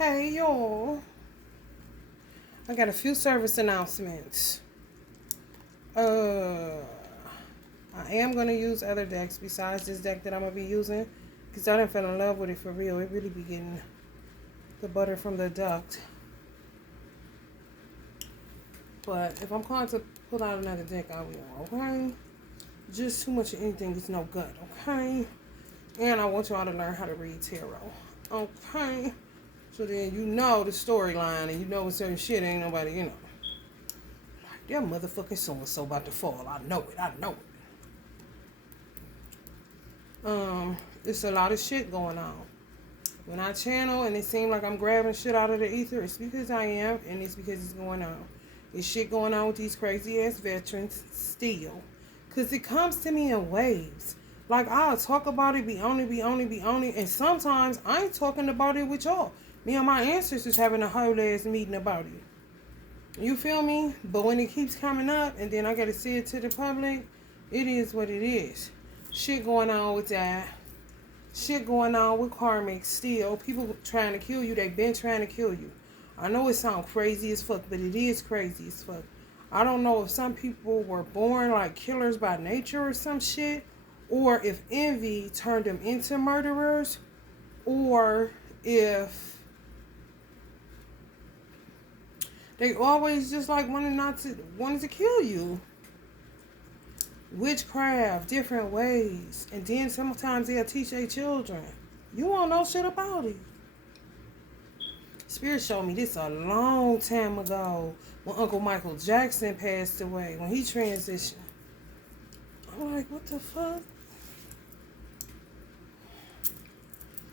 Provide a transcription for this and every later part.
Hey y'all, I got a few service announcements. I am gonna use other decks besides this deck that I'm gonna be using, because I didn't fall in love with it for real. It really be getting the butter from the duct. But if I'm going to pull out another deck, I will. Okay, just too much of anything is no good. Okay, and I want y'all to learn how to read tarot. Okay. So then you know the storyline and you know when certain shit ain't nobody, like that motherfucking so-and-so about to fall. I know it. It's a lot of shit going on. When I channel and it seems like I'm grabbing shit out of the ether, it's because I am, and it's because it's going on. It's shit going on with these crazy ass veterans still. Cause it comes to me in waves. Like I'll talk about it, be on it, and sometimes I ain't talking about it with y'all. Me and my ancestors having a whole ass meeting about it. You feel me? But when it keeps coming up and then I gotta say it to the public, it is what it is. Shit going on with that. Shit going on with karmic still. People trying to kill you. They've been trying to kill you. I know it sounds crazy as fuck, but it is crazy as fuck. I don't know if some people were born like killers by nature or some shit, or if envy turned them into murderers, or if they always just like wanted to kill you. Witchcraft, different ways. And then sometimes they'll teach their children. You won't know shit about it. Spirit showed me this a long time ago when Uncle Michael Jackson passed away, when he transitioned. I'm like, what the fuck?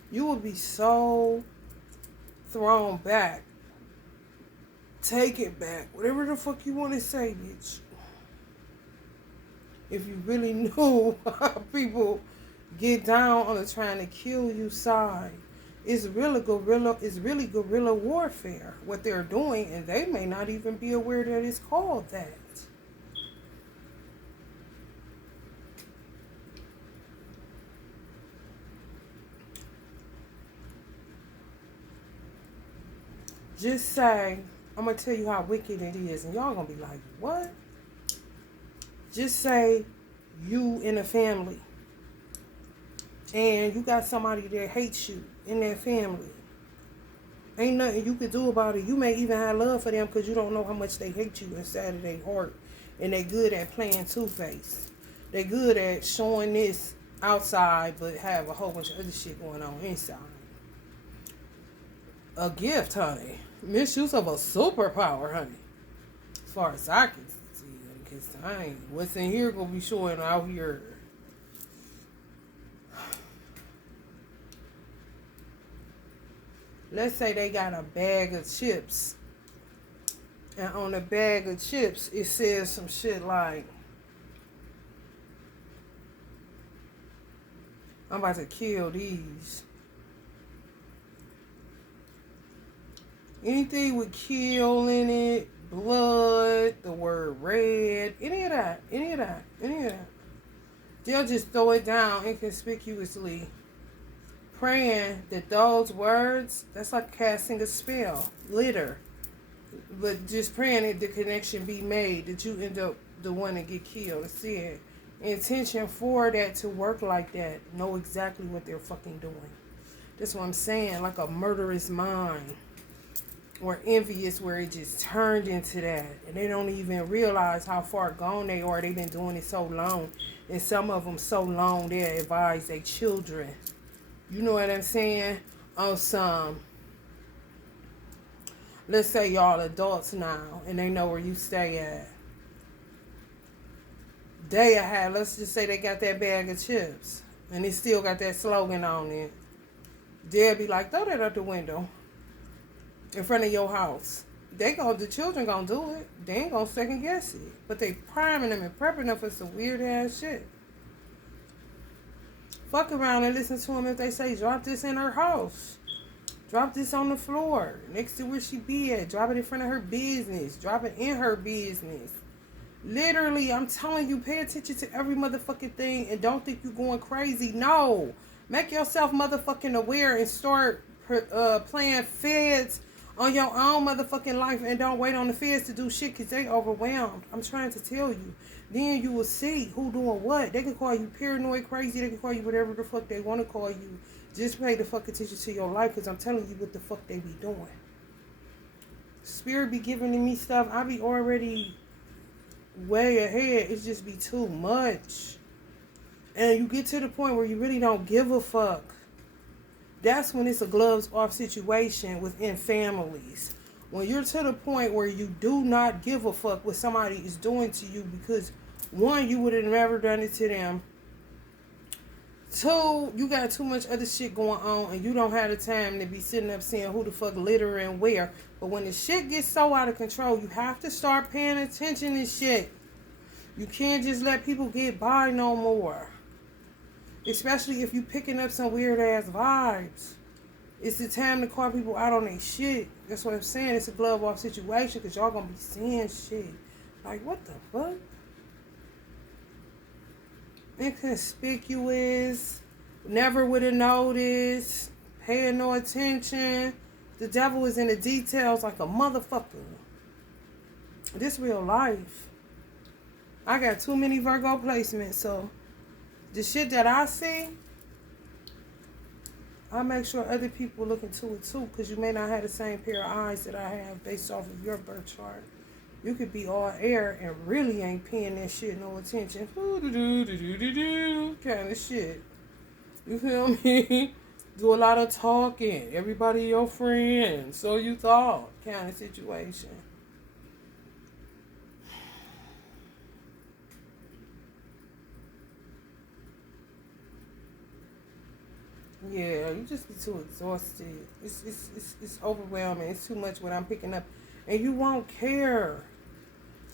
You will be so thrown back. Take it back. Whatever the fuck you want to say, bitch. If you really knew how people get down on the trying to kill you side. It's really guerrilla warfare, what they're doing, and they may not even be aware that it's called that. Just say, I'm going to tell you how wicked it is, and y'all going to be like, what? Just say you in a family, and you got somebody that hates you in that family. Ain't nothing you can do about it. You may even have love for them because you don't know how much they hate you inside of their heart. And they good at playing two-face. They good at showing this outside but have a whole bunch of other shit going on inside. A gift, honey. Misuse of a superpower, honey. As far as I can see, because what's in here gonna be showing out here. Let's say they got a bag of chips. And on the bag of chips, it says some shit like, I'm about to kill these. Anything with kill in it, blood, the word red, any of that. They'll just throw it down inconspicuously, praying that those words, that's like casting a spell, litter. But just praying that the connection be made, that you end up the one that get killed. That's it. Intention for that to work like that. Know exactly what they're fucking doing. That's what I'm saying, like a murderous mind. Or envious, where it just turned into that. And they don't even realize how far gone they are. They've been doing it so long. And some of them so long, they advise their children. You know what I'm saying? On some, let's say y'all adults now, and they know where you stay at. They had, let's just say they got that bag of chips, and they still got that slogan on it. They'll be like, throw that out the window in front of your house. The children gonna do it. They ain't gonna second guess it. But they priming them and prepping them for some weird ass shit. Fuck around and listen to them if they say, drop this in her house. Drop this on the floor next to where she be at. Drop it in front of her business. Drop it in her business. Literally, I'm telling you, pay attention to every motherfucking thing and don't think you're going crazy. No. Make yourself motherfucking aware and start playing feds on your own motherfucking life and don't wait on the feds to do shit because they overwhelmed. I'm trying to tell you. Then you will see who doing what. They can call you paranoid, crazy. They can call you whatever the fuck they want to call you. Just pay the fuck attention to your life because I'm telling you what the fuck they be doing. Spirit be giving me stuff. I be already way ahead. It just be too much. And you get to the point where you really don't give a fuck. That's when it's a gloves off situation within families. When you're to the point where you do not give a fuck what somebody is doing to you because, one, you would have never done it to them. Two, you got too much other shit going on and you don't have the time to be sitting up seeing who the fuck litter and where. But when the shit gets so out of control, you have to start paying attention to shit. You can't just let people get by no more. Especially if you picking up some weird ass vibes. It's the time to call people out on their shit. That's what I'm saying. It's a glove off situation because y'all gonna be seeing shit. Like, what the fuck? Inconspicuous. Never would have noticed. Paying no attention. The devil is in the details like a motherfucker. This real life. I got too many Virgo placements, so the shit that I see, I make sure other people look into it too, because you may not have the same pair of eyes that I have based off of your birth chart. You could be all air and really ain't paying that shit no attention. Kind of shit. You feel me? Do a lot of talking. Everybody your friend. So you thought. Kind of situation. Yeah, you just be too exhausted. It's overwhelming. It's too much what I'm picking up. And you won't care.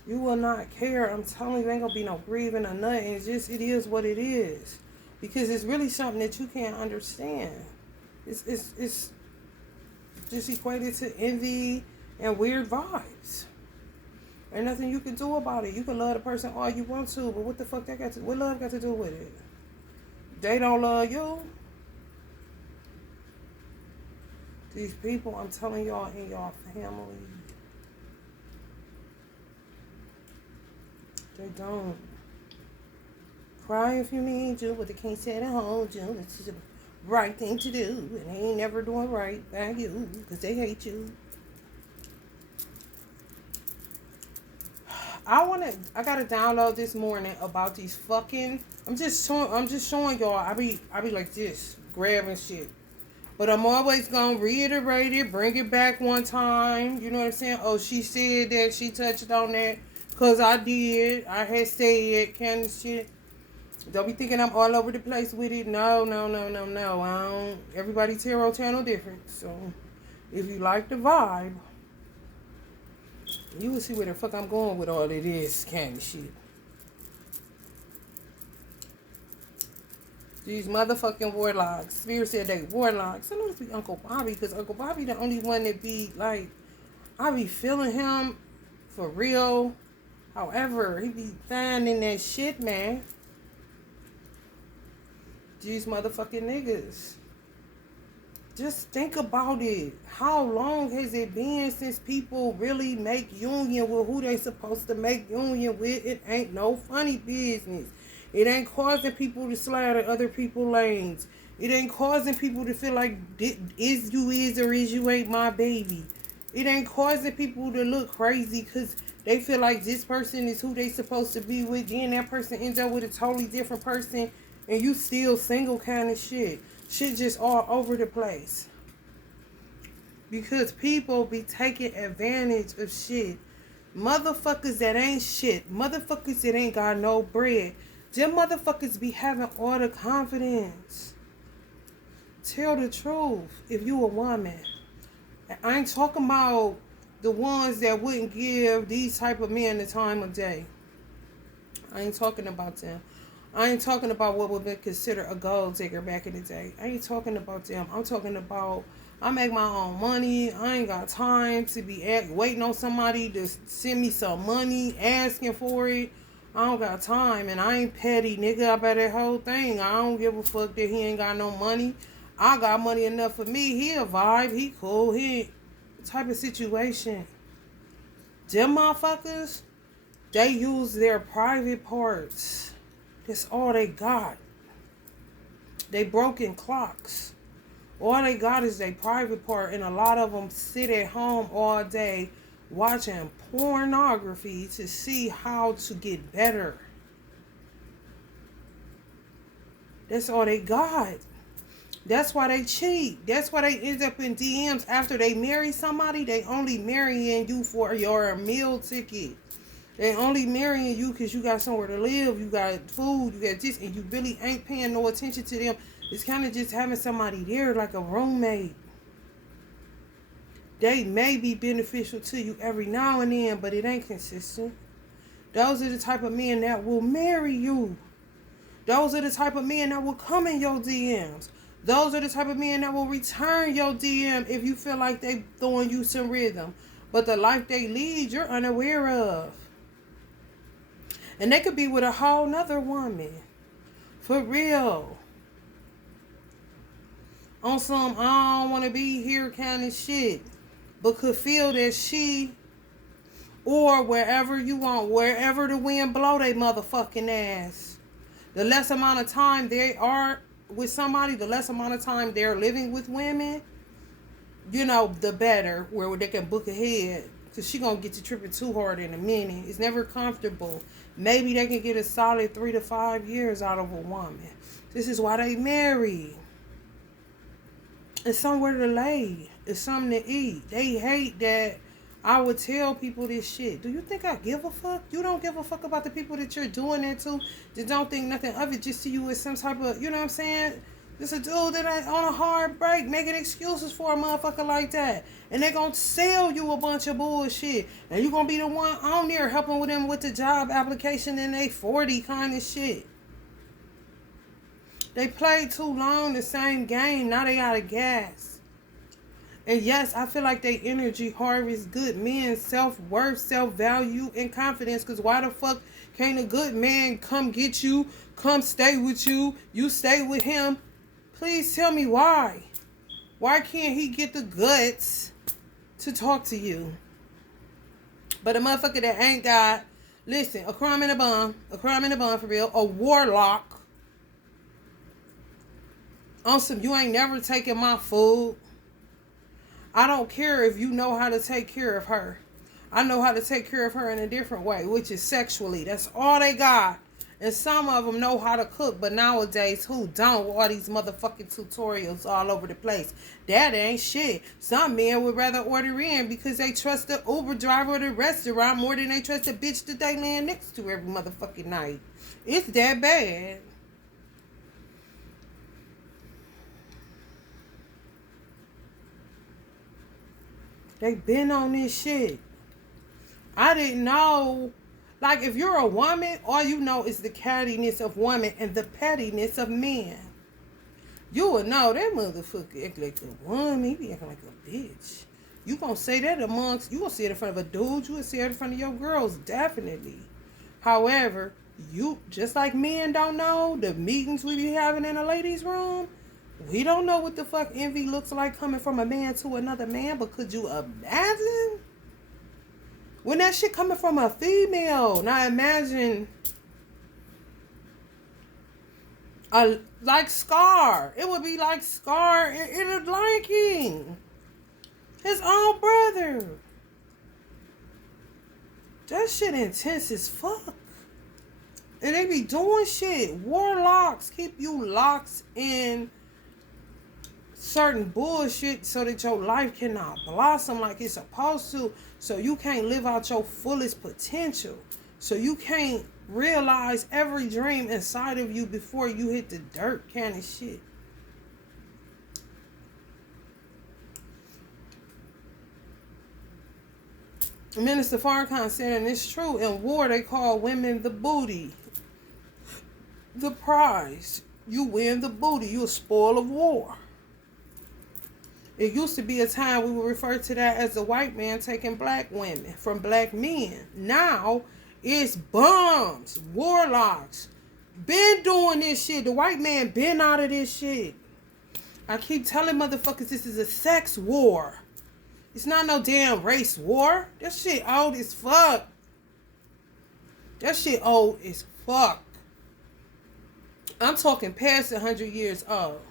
You will not care. I'm telling you, ain't gonna be no grieving or nothing. It is what it is. Because it's really something that you can't understand. It's just equated to envy and weird vibes. Ain't nothing you can do about it. You can love the person all you want to, but what the fuck that got to, what love got to do with it? They don't love you. These people, I'm telling y'all, in y'all family, they don't. Cry if you need to, but they can't say to hold you. It's the right thing to do, and they ain't never doing right by you because they hate you. I gotta download this morning about these fucking. I'm just showing y'all. I be like this, grabbing shit. But I'm always going to reiterate it, bring it back one time. You know what I'm saying? Oh, she said that, she touched on that. Because I did. I had said kind of shit. Don't be thinking I'm all over the place with it. No. I don't. Everybody tarot channel different. So, if you like the vibe, you will see where the fuck I'm going with all of this kind of shit. These motherfucking warlocks. Spirit said they warlocks. I know it's be Uncle Bobby, because Uncle Bobby the only one that be like, I be feeling him for real. However, he be finding that shit, man. These motherfucking niggas. Just think about it. How long has it been since people really make union with who they supposed to make union with? It ain't no funny business. It ain't causing people to slide in other people's lanes. It ain't causing people to feel like is or is you ain't my baby. It ain't causing people to look crazy because they feel like this person is who they supposed to be with. Then that person ends up with a totally different person and you still single kind of shit. Shit just all over the place. Because people be taking advantage of shit. Motherfuckers that ain't shit. Motherfuckers that ain't got no bread. Them motherfuckers be having all the confidence. Tell the truth if you a woman. I ain't talking about the ones that wouldn't give these type of men the time of day. I ain't talking about them. I ain't talking about what would be considered a gold digger back in the day. I ain't talking about them. I'm talking about I make my own money. I ain't got time to be waiting on somebody to send me some money, asking for it. I don't got time, and I ain't petty, nigga, about that whole thing. I don't give a fuck that he ain't got no money. I got money enough for me. He a vibe. He cool. He type of situation. Them motherfuckers, they use their private parts. That's all they got. They broken clocks. All they got is their private part, and a lot of them sit at home all day watching pornography to see how to get better. That's all they got. That's why they cheat. That's why they end up in DMs after they marry somebody. They only marrying you for your meal ticket. They only marrying you because you got somewhere to live. You got food. You got this. And you really ain't paying no attention to them. It's kind of just having somebody there like a roommate. They may be beneficial to you every now and then, but it ain't consistent. Those are the type of men that will marry you. Those are the type of men that will come in your DMs. Those are the type of men that will return your DM if you feel like they throwing you some rhythm. But the life they lead, you're unaware of. And they could be with a whole nother woman. For real. On some, I don't want to be here kind of shit. But could feel that she, or wherever you want, wherever the wind blow they motherfucking ass. The less amount of time they are with somebody, the less amount of time they're living with women, you know, the better, where they can book ahead. Because she going to get you tripping too hard in a minute. It's never comfortable. Maybe they can get a solid 3 to 5 years out of a woman. This is why they marry. It's somewhere to lay. It's something to eat. They hate that I would tell people this shit. Do you think I give a fuck? You don't give a fuck about the people that you're doing it to. Just don't think nothing of it. Just see you as some type of, you know what I'm saying? Just a dude that ain't on a hard break making excuses for a motherfucker like that. And they gonna sell you a bunch of bullshit. And you gonna be the one on there helping with them with the job application in they 40 kind of shit. They played too long the same game. Now they out of gas. And yes, I feel like they energy harvest good men, self-worth, self-value, and confidence. Because why the fuck can't a good man come get you, come stay with you, you stay with him? Please tell me why. Why can't he get the guts to talk to you? But a motherfucker that ain't got, listen, a crime in a bun for real, a warlock. On some, you ain't never taken my food. I don't care if you know how to take care of her. I know how to take care of her in a different way, which is sexually. That's all they got. And some of them know how to cook, but nowadays, who don't? All these motherfucking tutorials all over the place. That ain't shit. Some men would rather order in because they trust the Uber driver or the restaurant more than they trust the bitch that they laying next to every motherfucking night. It's that bad. They been on this shit. I didn't know. Like, if you're a woman, all you know is the cattiness of women and the pettiness of men. You would know that motherfucker act like a woman. He be acting like a bitch. You gonna say that amongst, you gonna say it in front of a dude. You gonna say it in front of your girls, definitely. However, you, just like men don't know, the meetings we be having in a ladies' room, we don't know what the fuck envy looks like coming from a man to another man, but could you imagine when that shit coming from a female? Now imagine like Scar. It would be like Scar in a Lion King. His own brother. That shit intense as fuck. And they be doing shit. Warlocks keep you locked in certain bullshit so that your life cannot blossom like it's supposed to, so you can't live out your fullest potential, so you can't realize every dream inside of you before you hit the dirt kind of shit. Minister Farrakhan said, and it's true, in war they call women the booty, the prize. You win the booty, you a spoil of war. It used to be a time we would refer to that as the white man taking black women from black men. Now, it's bums, warlocks. Been doing this shit. The white man been out of this shit. I keep telling motherfuckers this is a sex war. It's not no damn race war. That shit old as fuck. That shit old as fuck. I'm talking past 100 years old.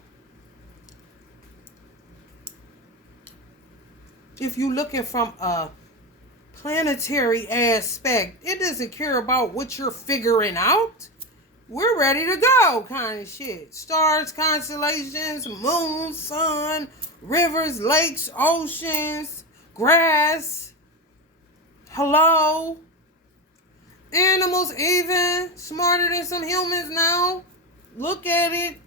If you're looking from a planetary aspect, it doesn't care about what you're figuring out. We're ready to go kind of shit. Stars, constellations, moon, sun, rivers, lakes, oceans, grass. Hello. Animals even smarter than some humans now. Look at it.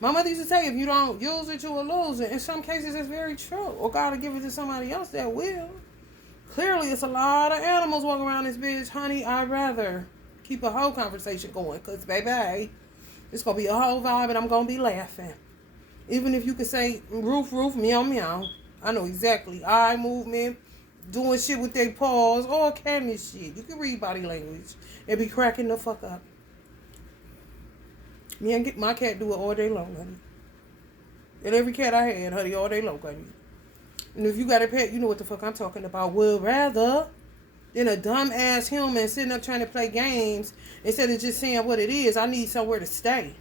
My mother used to say, if you don't use it, you will lose it. In some cases, it's very true. Or God will give it to somebody else that will. Clearly, it's a lot of animals walking around this bitch. Honey, I'd rather keep a whole conversation going. Because, baby, it's going to be a whole vibe and I'm going to be laughing. Even if you could say, roof, roof, meow, meow. I know exactly. Eye movement, doing shit with their paws, all kind of shit. You can read body language and be cracking the fuck up. Me and my cat do it all day long, honey. And every cat I had, honey, all day long, honey. And if you got a pet, you know what the fuck I'm talking about. Well, rather than a dumb-ass human sitting up trying to play games instead of just saying what it is, I need somewhere to stay.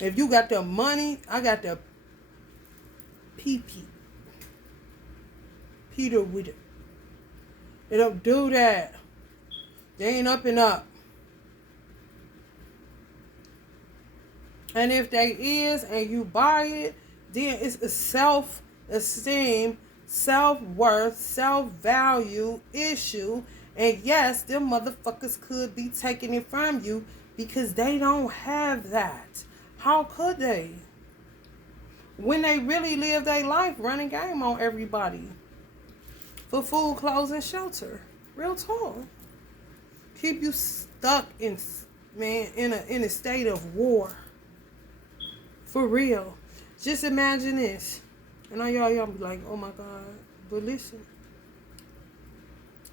If you got the money, I got the pee-pee. Peter with it. They don't do that. They ain't up and up. And if they is and you buy it, then it's a self-esteem, self-worth, self-value issue. And yes, them motherfuckers could be taking it from you because they don't have that. How could they? When they really live their life running game on everybody. For food, clothes, and shelter. Real talk. Keep you stuck in a state of war. For real. Just imagine this. And I y'all be like, oh my God. But listen.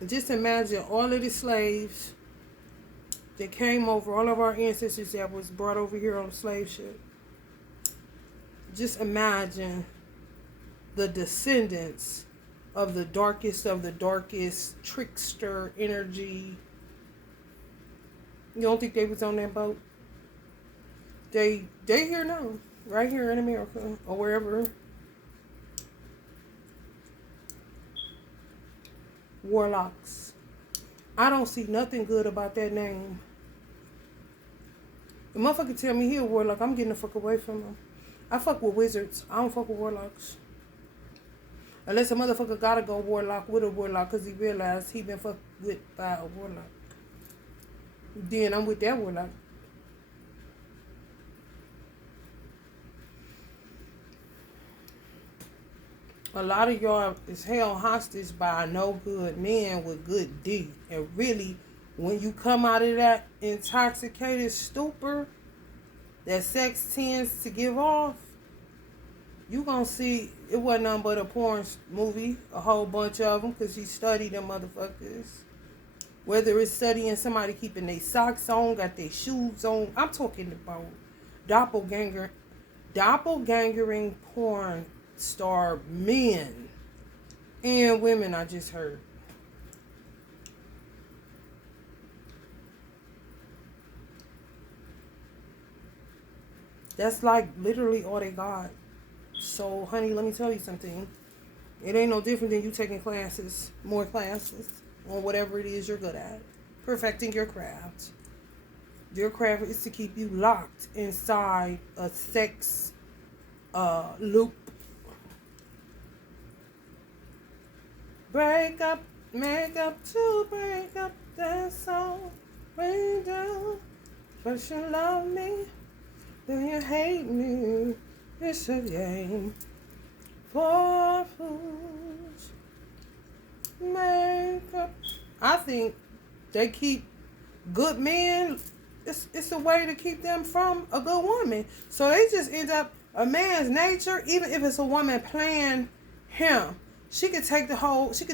Just imagine all of the slaves that came over, all of our ancestors that was brought over here on the slave ship. Just imagine the descendants of the darkest trickster energy. You don't think they was on that boat? They here now. Right here in America or wherever. Warlocks. I don't see nothing good about that name. The motherfucker tell me he a warlock, I'm getting the fuck away from him. I fuck with wizards. I don't fuck with warlocks. Unless a motherfucker gotta go warlock with a warlock because he realized he been fucked with by a warlock. Then I'm with that warlock. A lot of y'all is held hostage by no good men with good D. And really, when you come out of that intoxicated stupor that sex tends to give off, you gonna see it wasn't nothing but a porn movie, a whole bunch of them, because she studied them motherfuckers. Whether it's studying somebody keeping their socks on, got their shoes on. I'm talking about doppelgangering porn star men and women. I just heard. That's like literally all they got. So, honey, let me tell you something. It ain't no different than you taking classes, more classes, on whatever it is you're good at. Perfecting your craft. Your craft is to keep you locked inside a sex loop. Break up, make up to break up, that's all we do. First you love me, then you hate me. It's a game for fools. Make up. I think they keep good men. It's a way to keep them from a good woman. So they just end up a man's nature, even if it's a woman playing him. She could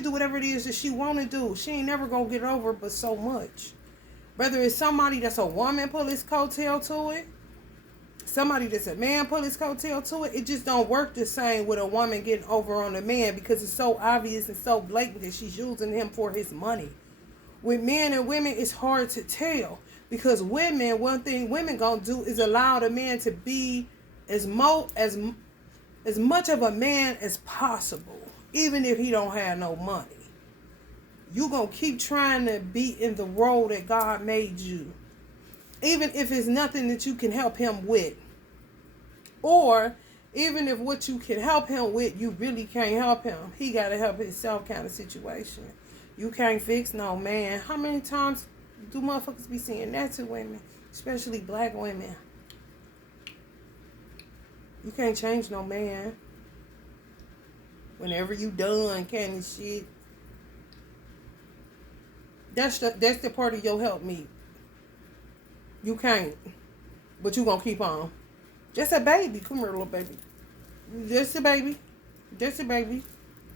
do whatever it is that she want to do. She ain't never going to get over but so much. Whether it's somebody that's a woman pull his coattail to it, somebody that's a man pull his coattail to it, it just don't work the same with a woman getting over on a man because it's so obvious and so blatant that she's using him for his money. With men and women, it's hard to tell because women, one thing women gonna do is allow the man to be as much of a man as possible, even if he don't have no money. You gonna keep trying to be in the role that God made you, even if it's nothing that you can help him with, or even if what you can help him with, you really can't help him. He gotta help himself, kind of situation. You can't fix no man. How many times do motherfuckers be saying that to women, especially black women? You can't change no man. Whenever you done kind of shit. That's the part of your help me. You can't. But you gonna keep on. Just a baby. Come here, little baby. Just a baby. Just a baby.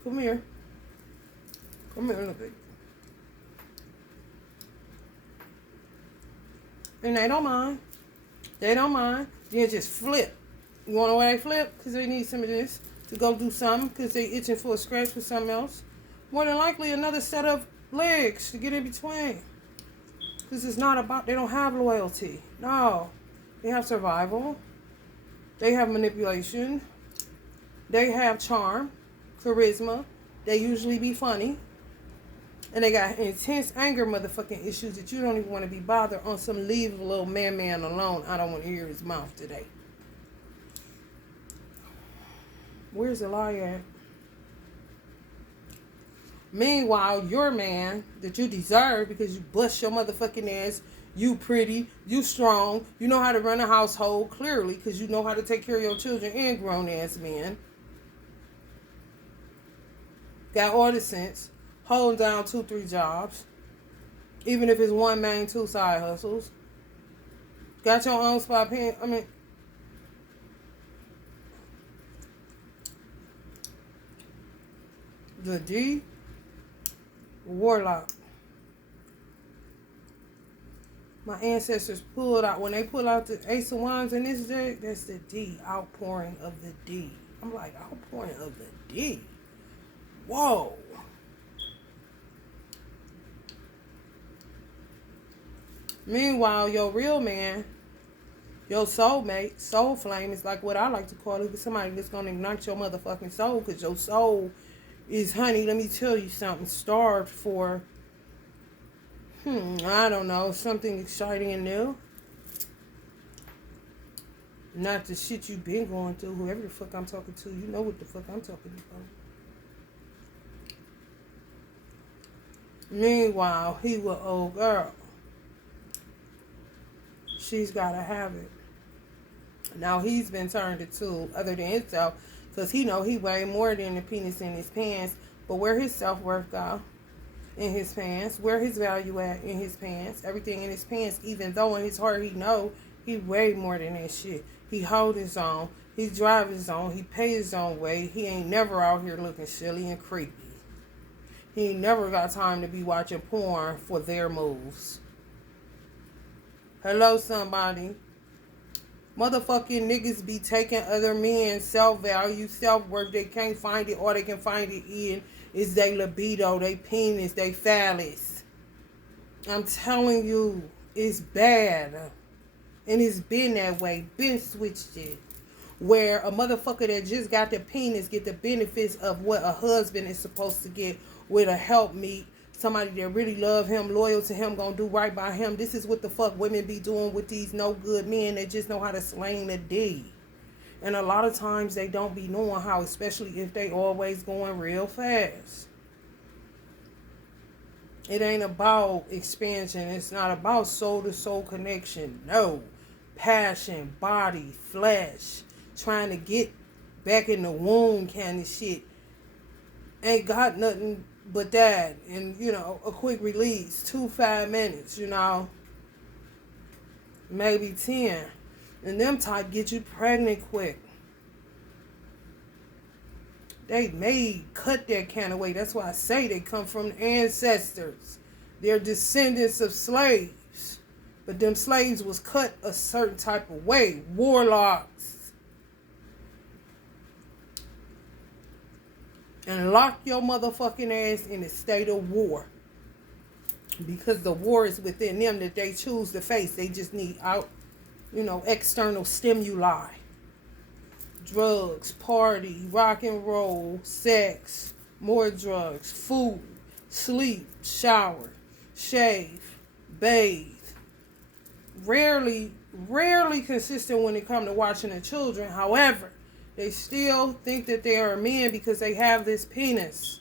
Come here. Come here, little baby. And they don't mind. They don't mind. They just flip. You wanna know why they flip? Because they need some of this to go do something. Because they itching for a scratch for something else. More than likely another set of legs to get in between. Because it's not about, they don't have loyalty. No. They have survival. They have manipulation. They have charm, charisma. They usually be funny. And they got intense anger motherfucking issues that you don't even want to be bothered on some leave the little man alone. I don't want to hear his mouth today. Where's the lie at? Meanwhile, your man that you deserve because you bust your motherfucking ass, you pretty, you strong, you know how to run a household clearly because you know how to take care of your children and grown ass men. Got all the sense, holding down 2-3 jobs, even if it's one main, 2 side hustles. Got your own spot paying. I mean, the D. Warlock. My ancestors pulled out, when they pull out the Ace of Wands in this deck, that's the D, outpouring of the D. I'm like, outpouring of the D. Whoa. Meanwhile, your real man, your soulmate, soul flame is like what I like to call it, somebody that's going to ignite your motherfucking soul because your soul is, honey, let me tell you something, starved for, I don't know, something exciting and new. Not the shit you've been going through. Whoever the fuck I'm talking to, you know what the fuck I'm talking about. Meanwhile, he with old girl. She's got to have it. Now he's been turned into other than himself. Because he know he way more than the penis in his pants. But where his self-worth go? In his pants. Where his value at? In his pants. Everything in his pants. Even though in his heart he know he way more than that shit. He hold his own. He drive his own. He pay his own way. He ain't never out here looking silly and creepy. He ain't never got time to be watching porn for their moves. Hello, somebody. Motherfucking niggas be taking other men's self-value, self-worth. They can't find it. All they can find it in is their libido, their penis, their phallus. I'm telling you, it's bad. And it's been that way. Been switched it. Where a motherfucker that just got the penis get the benefits of what a husband is supposed to get with a helpmeet. Somebody that really love him, loyal to him, gonna do right by him. This is what the fuck women be doing with these no good men that just know how to slang the D. And a lot of times they don't be knowing how, especially if they always going real fast. It ain't about expansion. It's not about soul-to-soul connection. No. Passion, body, flesh. Trying to get back in the womb kind of shit. Ain't got nothing but that, and a quick release, 2-5 minutes, maybe 10, and them type get you pregnant quick. They cut that kind of way. That's why I say they come from ancestors. They're descendants of slaves. But them slaves was cut a certain type of way. Warlocks. And lock your motherfucking ass in a state of war. Because the war is within them that they choose to face. They just need external stimuli. Drugs, party, rock and roll, sex, more drugs, food, sleep, shower, shave, bathe. Rarely consistent when it comes to watching the children. However, they still think that they are men because they have this penis.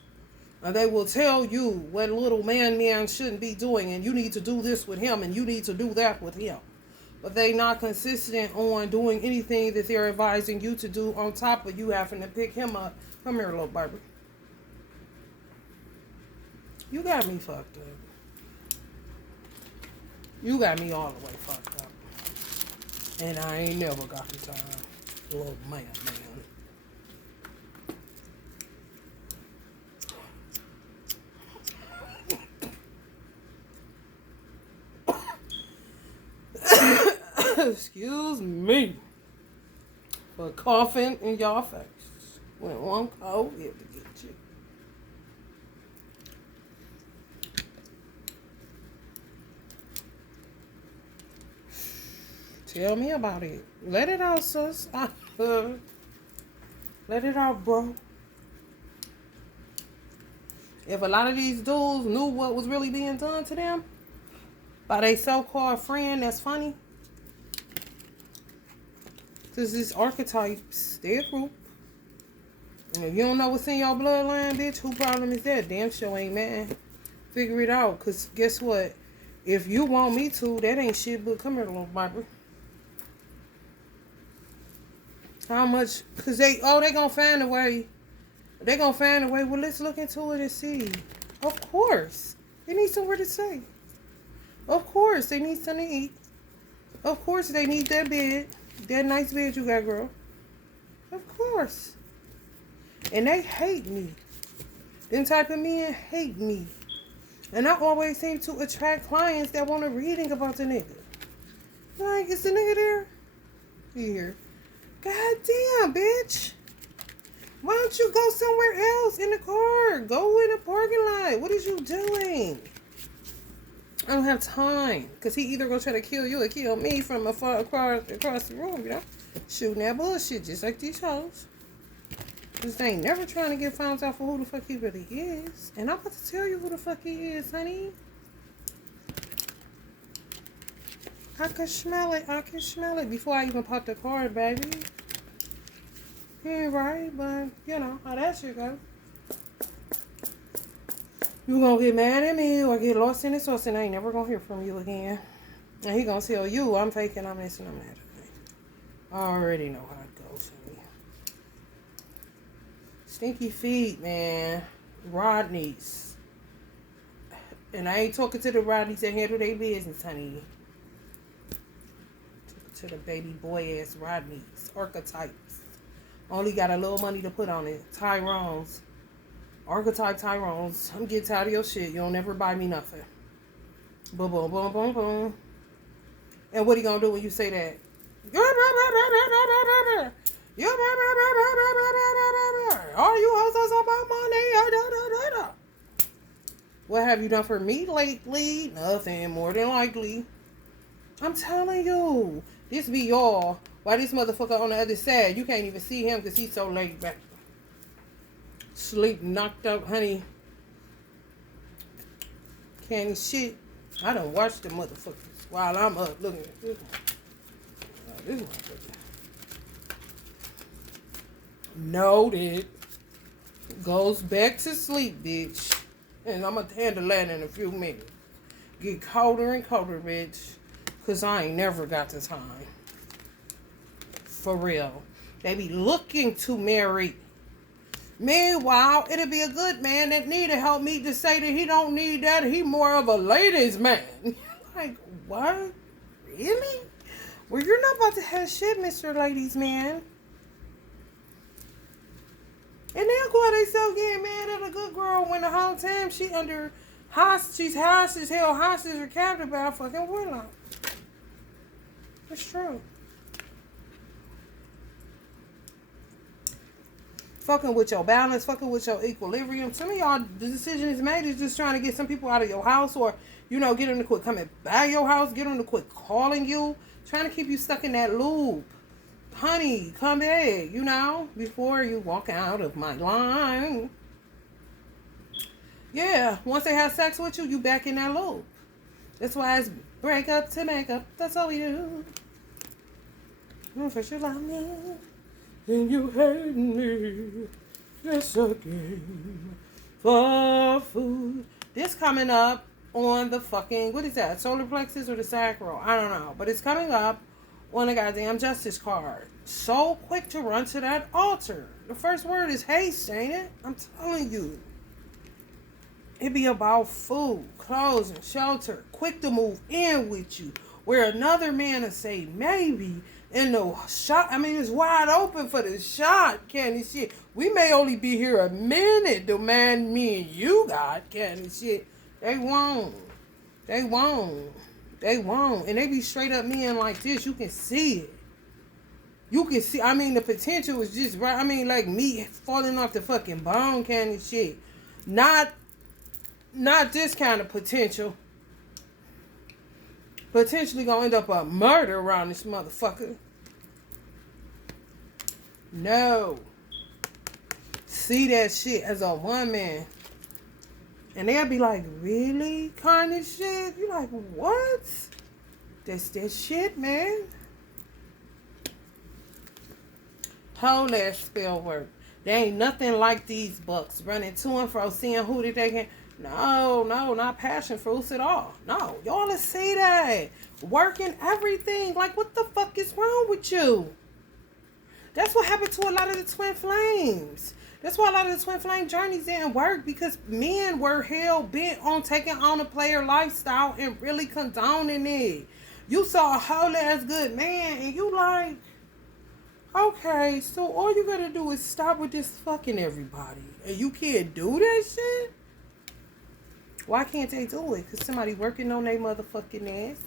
And they will tell you what little man shouldn't be doing, and you need to do this with him, and you need to do that with him. But they not consistent on doing anything that they're advising you to do on top of you having to pick him up. Come here, little baby. You got me fucked up. You got me all the way fucked up. And I ain't never got the time. Little man. Excuse me for coughing in your face when one cold here to get you. Tell me about it. Let it out, sis. Let it out, bro. If a lot of these dudes knew what was really being done to them by their so-called friend that's funny, because these archetypes, they're a group. And if you don't know what's in your bloodline, bitch, who problem is that? Damn sure ain't mad. Figure it out. Because guess what? If you want me to, that ain't shit, but come here, little Barbara. How much? Because they gonna find a way. They gonna find a way. Well, let's look into it and see. Of course. They need somewhere to stay. Of course. They need something to eat. Of course, they need that bed. That nice bed you got, girl. Of course. And they hate me. Them type of men hate me. And I always seem to attract clients that want a reading about the nigga. Like, is the nigga there? Here. God damn, bitch. Why don't you go somewhere else in the car? Go in the parking lot. What is you doing? I don't have time. Because he either gonna try to kill you or kill me from afar across the room, you know? Shooting that bullshit just like these hoes. Because they ain't never trying to get found out for who the fuck he really is. And I'm about to tell you who the fuck he is, honey. I can smell it. I can smell it before I even pop the card, baby. He ain't right, but you know how that shit go. You gonna get mad at me or get lost in the sauce and I ain't never gonna hear from you again. And he gonna tell you I'm faking, I'm this and I'm that. I already know how it goes for me. Stinky feet, man. Rodneys. And I ain't talking to the Rodneys that handle their business, honey. Talking to the baby boy ass Rodneys. Archetypes. Only got a little money to put on it. Tyrones. Archetype Tyrones. I'm getting tired of your shit. You don't never buy me nothing. Boom, boom, boom, boom, boom. And what he gonna do when you say that? All you hoes about money. What have you done for me lately? Nothing, more than likely. I'm telling you. This be y'all. Why this motherfucker on the other side? You can't even see him because he's so laid back. Sleep knocked out, honey. Can't shit. I done watched the motherfuckers while I'm up. Look at this one. This motherfucker. Noted. Goes back to sleep, bitch. And I'm going to handle that in a few minutes. Get colder and colder, bitch. Because I ain't never got the time. For real. They be looking to marry. Meanwhile, it'll be a good man that need to help me to say that he don't need that. He more of a ladies man. Like, what? Really? Well, you're not about to have shit, Mr. Ladies Man. And then why they still getting mad at a good girl when the whole time she under hostage, she's held hostage or captive by a fucking warlock. It's true. Fucking with your balance, fucking with your equilibrium. Some of y'all, the decision is made is just trying to get some people out of your house, or, you know, get them to quit coming by your house, get them to quit calling you, trying to keep you stuck in that loop. Honey, come back, you know, before you walk out of my line. Yeah, once they have sex with you, you back in that loop. That's why it's break up to make up. That's all we do. First you love me, then you hate me. Just a game for food. This coming up on the fucking, what is that, solar plexus or the sacral? I don't know. But it's coming up on the goddamn justice card. So quick to run to that altar. The first word is haste, ain't it? I'm telling you. It be about food, clothes, and shelter. Quick to move in with you. Where another man will say maybe. And the shot, I mean, it's wide open for the shot, candy shit. We may only be here a minute, the man me and you got, candy shit. They won't. They won't. They won't. And they be straight up men like this. You can see it. You can see, I mean, the potential is just right. I mean, like meat falling off the fucking bone, candy shit. Not this kind of potential. Potentially gonna end up a murder around this motherfucker. No. See that shit as a woman. And they'll be like, really? Kind of shit? You like, what? That's that shit, man. Whole ass spell work. There ain't nothing like these bucks running to and fro, seeing who that they can. No, not passion fruits at all. No, y'all see that. Working everything. Like, what the fuck is wrong with you? That's what happened to a lot of the twin flames. That's why a lot of the twin flame journeys didn't work, because men were hell bent on taking on a player lifestyle and really condoning it. You saw a whole ass good man and you like, okay, so all you gotta do is stop with this fucking everybody. And you can't do that shit? Why can't they do it? Because somebody working on their motherfucking ass.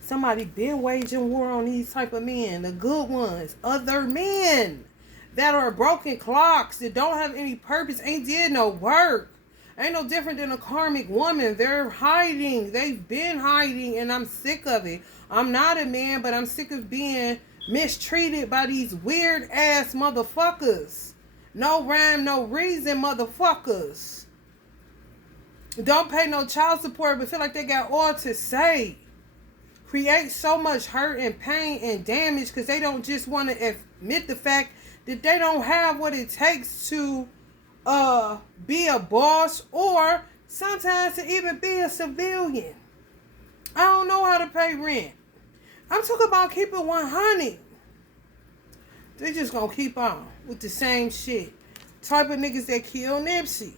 Somebody been waging war on these type of men. The good ones. Other men that are broken clocks, that don't have any purpose, ain't did no work. Ain't no different than a karmic woman. They're hiding. They've been hiding, and I'm sick of it. I'm not a man, but I'm sick of being mistreated by these weird ass motherfuckers. No rhyme, no reason motherfuckers. Don't pay no child support but feel like they got all to say. Create so much hurt and pain and damage because they don't just want to admit the fact that they don't have what it takes to be a boss, or sometimes to even be a civilian. I don't know how to pay rent. I'm talking about keeping 100. They just gonna keep on with the same shit. Type of niggas that kill Nipsey.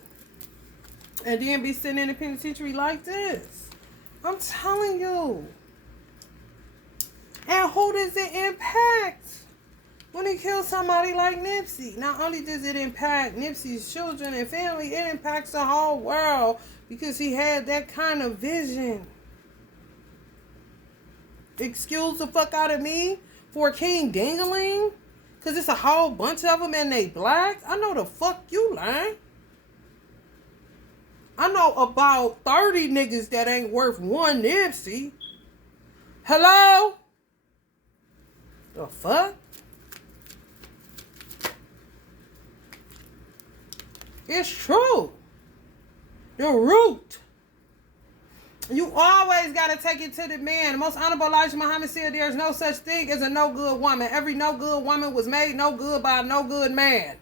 And then be sitting in the penitentiary like this. I'm telling you. And who does it impact when he kills somebody like Nipsey? Not only does it impact Nipsey's children and family, it impacts the whole world because he had that kind of vision. Excuse the fuck out of me for King Dingaling? Because it's a whole bunch of them and they black? I know the fuck you lying. I know about 30 niggas that ain't worth one Nipsey. Hello? The fuck? It's true. The root. You always got to take it to the man. The most honorable Elijah Muhammad said there's no such thing as a no good woman. Every no good woman was made no good by a no good man.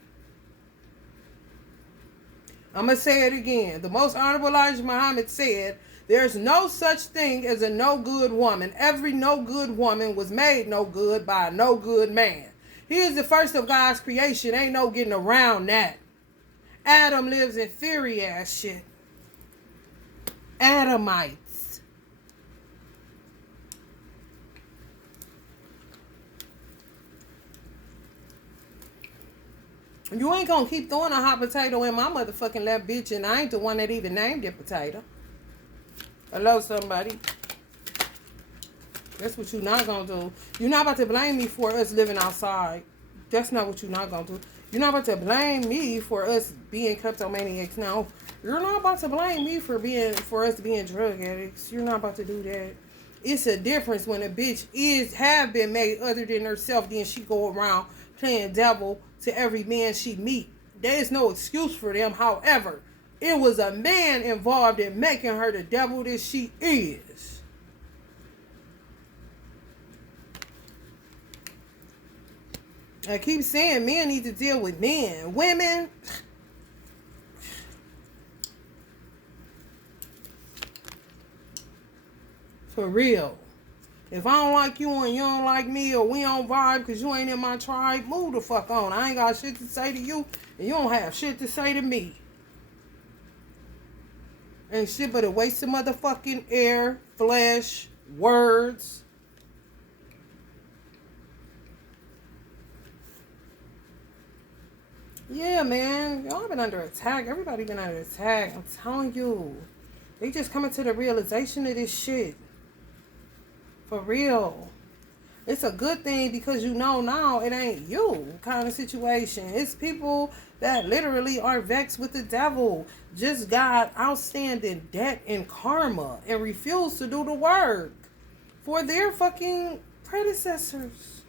I'm going to say it again. The most honorable Elijah Muhammad said there's no such thing as a no good woman. Every no good woman was made no good by a no good man. He is the first of God's creation. Ain't no getting around that. Adam lives in theory ass shit. Adamites. You ain't gonna keep throwing a hot potato in my motherfucking lap, bitch, and I ain't the one that even named it potato. Hello, somebody. That's what you're not gonna do. You're not about to blame me for us living outside. That's not what you're not gonna do. You're not about to blame me for us being kleptomaniacs. No, you're not about to blame me for us being drug addicts. You're not about to do that. It's a difference when a bitch have been made other than herself, then she go around playing devil to every man she meet. There is no excuse for them. However, it was a man involved in making her the devil that she is. I keep saying men need to deal with men. Women, for real. If I don't like you and you don't like me, or we don't vibe because you ain't in my tribe, move the fuck on. I ain't got shit to say to you, and you don't have shit to say to me. Ain't shit but a waste of motherfucking air, flesh, words. Yeah, man. Y'all been under attack. Everybody been under attack. I'm telling you. They just coming to the realization of this shit. For real. It's a good thing because you know now it ain't you kind of situation. It's people that literally are vexed with the devil. Just got outstanding debt and karma and refuse to do the work for their fucking predecessors.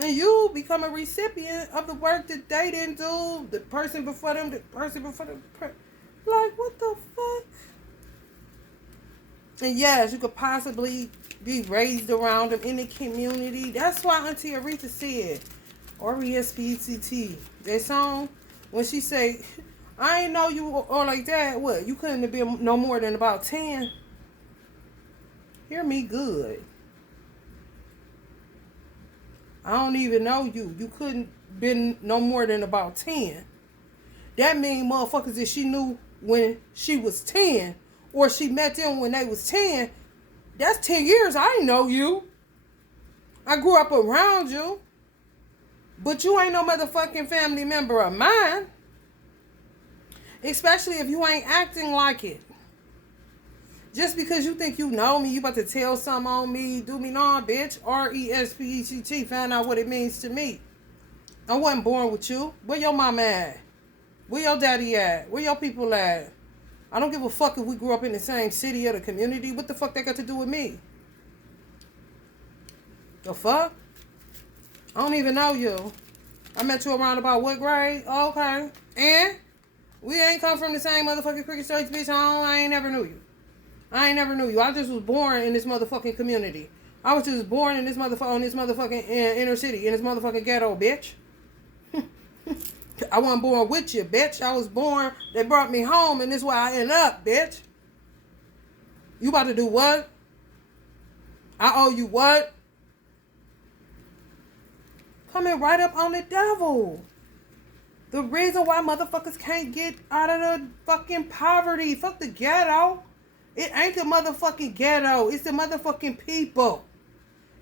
And you become a recipient of the work that they didn't do. The person before them, the person before them. Like, what the fuck? And yes, you could possibly be raised around them in the community. That's why Auntie Aretha said, R-E-S-P-E-C-T, that song, when she say, I ain't know you or like that. What? You couldn't have been no more than about 10. Hear me good. I don't even know you. You couldn't been no more than about 10. That mean motherfuckers that she knew when she was 10, or she met them when they was 10, that's 10 years. I ain't know you. I grew up around you. But you ain't no motherfucking family member of mine. Especially if you ain't acting like it. Just because you think you know me, you about to tell something on me, do me nah, bitch. R-E-S-P-E-C-T, find out what it means to me. I wasn't born with you. Where your mama at? Where your daddy at? Where your people at? I don't give a fuck if we grew up in the same city or the community. What the fuck that got to do with me? The fuck? I don't even know you. I met you around about what grade? Oh, okay. And? We ain't come from the same motherfucking cricket strikes, bitch. I ain't never knew you. I just was born in this motherfucking community. I was just born in this motherfucking inner city, in this motherfucking ghetto, bitch. I wasn't born with you, bitch. I was born, they brought me home, and this is where I end up, bitch. You about to do what? I owe you what? Coming right up on the devil. The reason why motherfuckers can't get out of the fucking poverty. Fuck the ghetto. It ain't the motherfucking ghetto. It's the motherfucking people.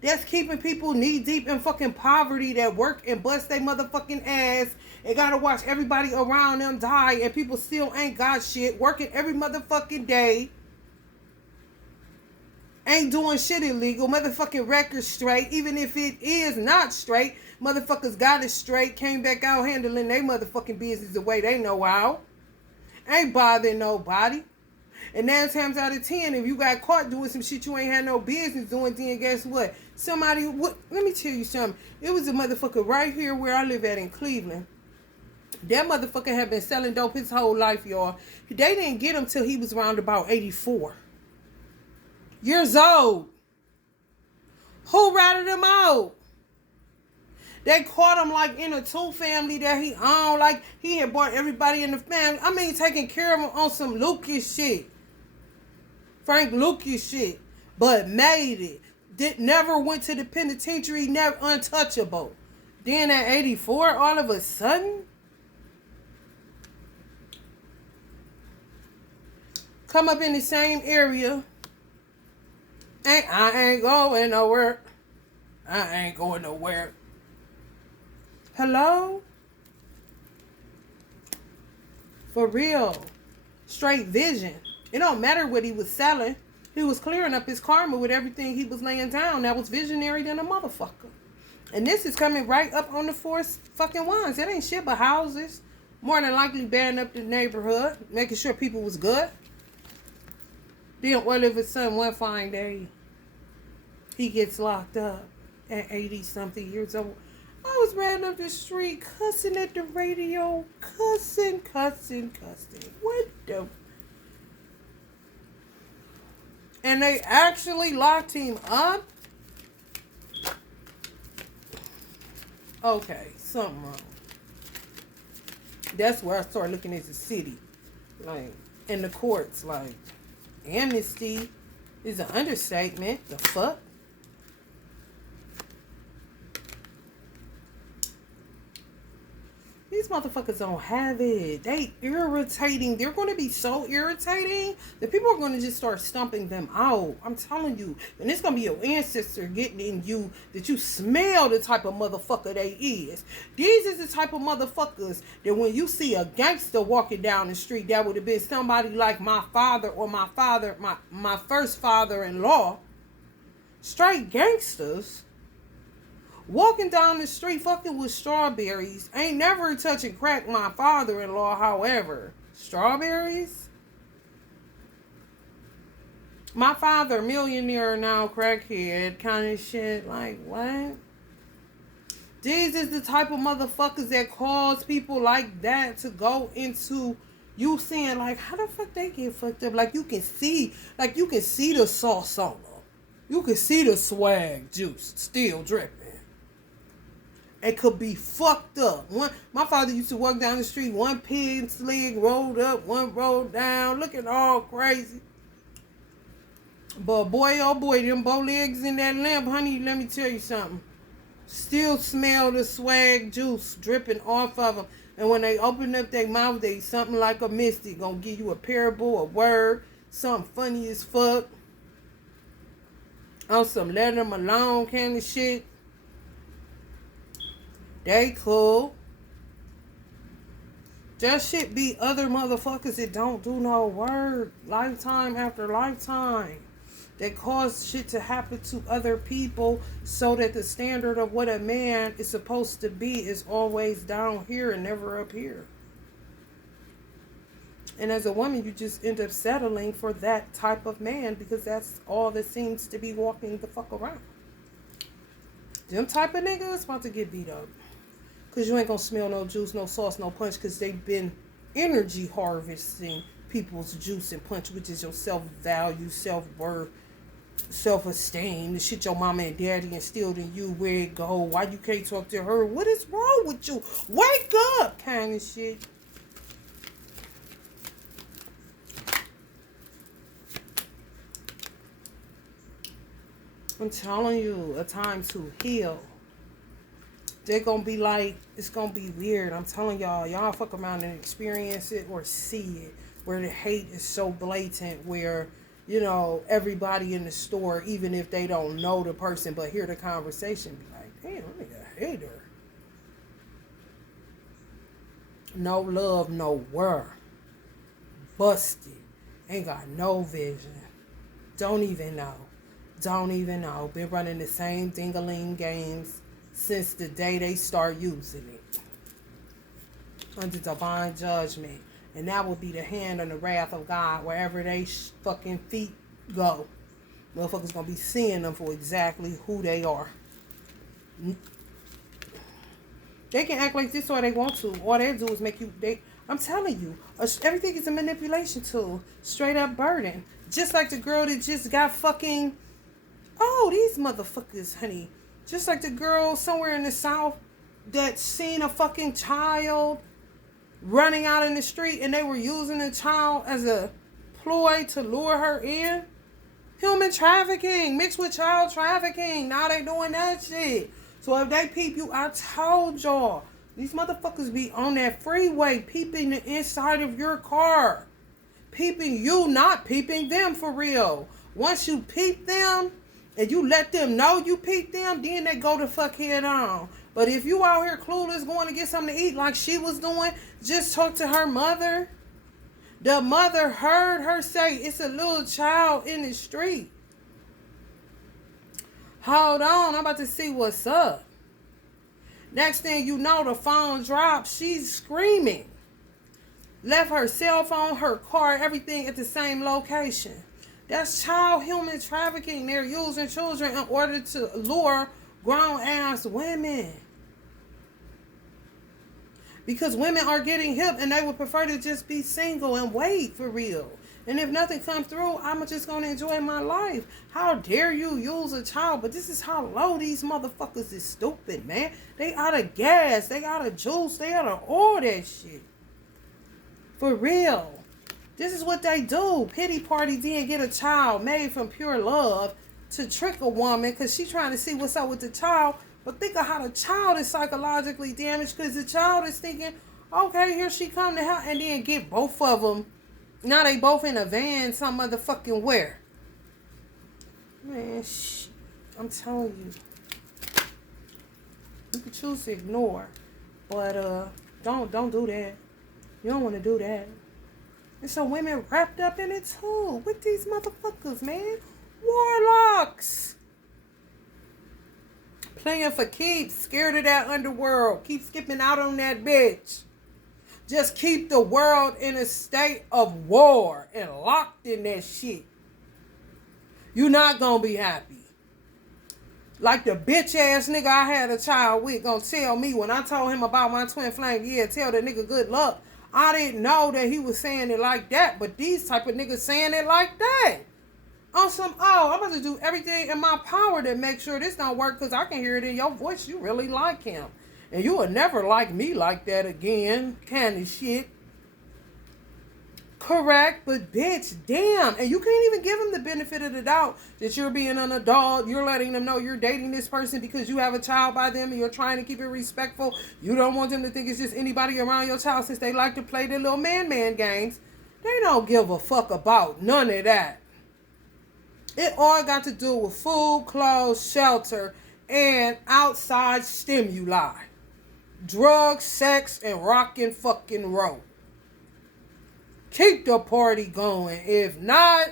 That's keeping people knee deep in fucking poverty that work and bust their motherfucking ass and gotta watch everybody around them die and people still ain't got shit, working every motherfucking day. Ain't doing shit illegal. Motherfucking record straight. Even if it is not straight, motherfuckers got it straight. Came back out handling their motherfucking business the way they know how. Ain't bothering nobody. And 9 times out of 10, if you got caught doing some shit you ain't had no business doing, then guess what? Let me tell you something. It was a motherfucker right here where I live at in Cleveland. That motherfucker had been selling dope his whole life, y'all. They didn't get him till he was around about 84 years old. Who ratted him out? They caught him like in a two family that he owned. Like he had bought everybody in the family. I mean, taking care of him on some Lucas shit. Frank Lucas shit. But made it. Never went to the penitentiary. Never untouchable. Then at 84, all of a sudden, come up in the same area. I ain't going nowhere. I ain't going nowhere. Hello? For real. Straight vision. It don't matter what he was selling. He was clearing up his karma with everything he was laying down. That was visionary than a motherfucker. And this is coming right up on the four fucking ones. It ain't shit but houses. More than likely banning up the neighborhood, making sure people was good. Then all of a sudden, one fine day, he gets locked up at 80-something years old. I was riding up the street, cussing at the radio, cussing. What the... And they actually locked him up? Okay, something wrong. That's where I started looking at the city. Like, in the courts, like, amnesty is an understatement. The fuck? These motherfuckers don't have it. They irritating. They're going to be so irritating that people are going to just start stumping them out. I'm telling you. And it's going to be your ancestor getting in you that you smell the type of motherfucker they is. These is the type of motherfuckers that when you see a gangster walking down the street, that would have been somebody like my father or my first father-in-law. Straight gangsters. Walking down the street fucking with strawberries. Ain't never touching crack my father-in-law, however. Strawberries? My father, millionaire now, crackhead kind of shit. Like, what? These is the type of motherfuckers that cause people like that to go into you saying, like, how the fuck they get fucked up? Like, you can see the sauce on them. You can see the swag juice still dripping. It could be fucked up. My father used to walk down the street, one pig's leg rolled up, one rolled down, looking all crazy. But boy, oh boy, them bow legs in that lamp, honey, let me tell you something. Still smell the swag juice dripping off of them. And when they open up their mouth, they something like a mystic. Gonna give you a parable, a word, something funny as fuck. On some let them alone kind of shit. They cool. Just shit be other motherfuckers that don't do no work. Lifetime after lifetime. They cause shit to happen to other people so that the standard of what a man is supposed to be is always down here and never up here. And as a woman, you just end up settling for that type of man because that's all that seems to be walking the fuck around. Them type of niggas about to get beat up. Because you ain't going to smell no juice, no sauce, no punch. Because they've been energy harvesting people's juice and punch, which is your self-value, self-worth, self-esteem. The shit your mama and daddy instilled in you, where it go, why you can't talk to her, what is wrong with you? Wake up kind of shit. I'm telling you, a time to heal. They're going to be like, it's going to be weird. I'm telling y'all fuck around and experience it or see it. Where the hate is so blatant, where, you know, everybody in the store, even if they don't know the person, but hear the conversation, be like, damn, I need a hater. No love, no worth. Busted. Ain't got no vision. Don't even know. Been running the same ding-a-ling games since the day they start using it. Under divine judgment. And that will be the hand and the wrath of God wherever they fucking feet go. Motherfuckers gonna be seeing them for exactly who they are. They can act like this all they want to. All they do is make you... I'm telling you, everything is a manipulation tool. Straight up burden. Just like the girl that just got fucking... Oh, these motherfuckers, honey. Just like the girl somewhere in the South that seen a fucking child running out in the street and they were using the child as a ploy to lure her in. Human trafficking mixed with child trafficking. Now they doing that shit. So if they peep you, I told y'all, these motherfuckers be on that freeway peeping the inside of your car. Peeping you, not peeping them for real. Once you peep them, and you let them know you peeped them, then they go the fuck head on. But if you out here clueless going to get something to eat like she was doing, just talk to her mother. The mother heard her say, it's a little child in the street. Hold on, I'm about to see what's up. Next thing you know, the phone drops. She's screaming. Left her cell phone, her car, everything at the same location. That's child human trafficking. They're using children in order to lure grown-ass women. Because women are getting hip and they would prefer to just be single and wait for real. And if nothing comes through, I'm just going to enjoy my life. How dare you use a child? But this is how low these motherfuckers is stupid, man. They out of gas. They out of juice. They out of all that shit. For real. This is what they do. Pity party then get a child made from pure love to trick a woman because she's trying to see what's up with the child. But think of how the child is psychologically damaged because the child is thinking, okay, here she come to help, and then get both of them. Now they both in a van some motherfucking where. Man, I'm telling you. You can choose to ignore. But don't do that. You don't want to do that. And so women wrapped up in it too. With these motherfuckers, man. Warlocks. Playing for keeps. Scared of that underworld. Keep skipping out on that bitch. Just keep the world in a state of war and locked in that shit. You're not gonna be happy. Like the bitch ass nigga I had a child with gonna tell me when I told him about my twin flame, yeah, tell the nigga good luck. I didn't know that he was saying it like that, but these type of niggas saying it like that. On some, I'm about to do everything in my power to make sure this don't work because I can hear it in your voice. You really like him. And you will never like me like that again. Kind of shit. Correct, but bitch, damn. And you can't even give them the benefit of the doubt that you're being an adult. You're letting them know you're dating this person because you have a child by them and you're trying to keep it respectful. You don't want them to think it's just anybody around your child since they like to play their little man games. They don't give a fuck about none of that. It all got to do with food, clothes, shelter, and outside stimuli. Drugs, sex, and rock and fucking roll. Keep the party going. If not,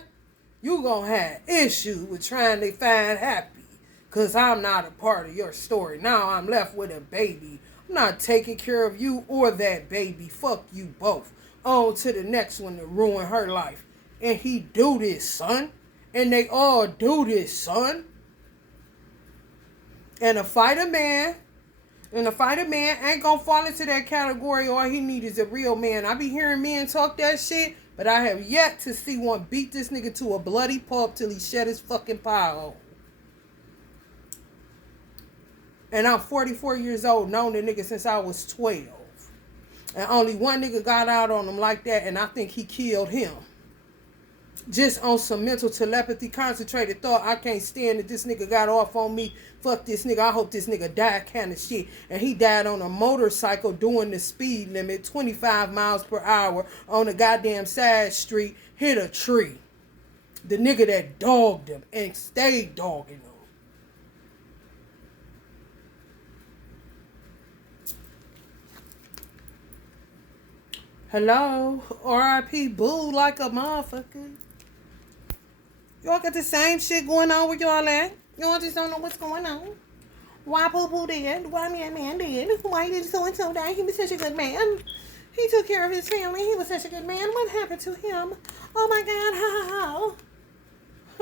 you gonna have issues with trying to find happy. Because I'm not a part of your story. Now I'm left with a baby. I'm not taking care of you or that baby. Fuck you both. On to the next one to ruin her life. And he do this, son. And they all do this, son. And a fighter man ain't gonna fall into that category. All he need is a real man. I be hearing men talk that shit, but I have yet to see one beat this nigga to a bloody pulp till he shed his fucking pile. And I'm 44 years old, known the nigga since I was 12. And only one nigga got out on him like that, and I think he killed him. Just on some mental telepathy, concentrated thought, I can't stand that this nigga got off on me. Fuck this nigga, I hope this nigga died kind of shit. And he died on a motorcycle doing the speed limit, 25 miles per hour on a goddamn side street, hit a tree. The nigga that dogged him and stayed dogging him. Hello? R.I.P. Boo like a motherfucker. Y'all got the same shit going on with y'all at. Y'all just don't know what's going on. Why Poo did? Why man did? Why did so-and-so die? He was such a good man. He took care of his family. He was such a good man. What happened to him? Oh my God,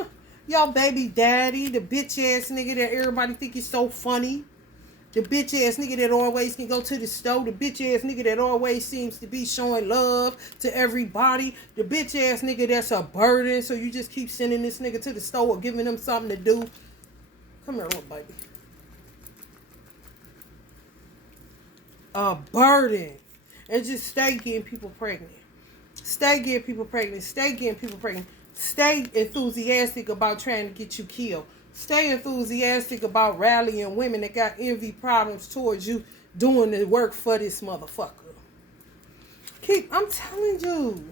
ha. Y'all baby daddy, the bitch ass nigga that everybody think is so funny. The bitch ass nigga that always can go to the store. The bitch ass nigga that always seems to be showing love to everybody. The bitch ass nigga that's a burden. So you just keep sending this nigga to the store or giving him something to do. Come here, little baby. A burden. And just stay getting people pregnant. Stay getting people pregnant. Stay getting people pregnant. Stay enthusiastic about trying to get you killed. Stay enthusiastic about rallying women that got envy problems towards you doing the work for this motherfucker. I'm telling you.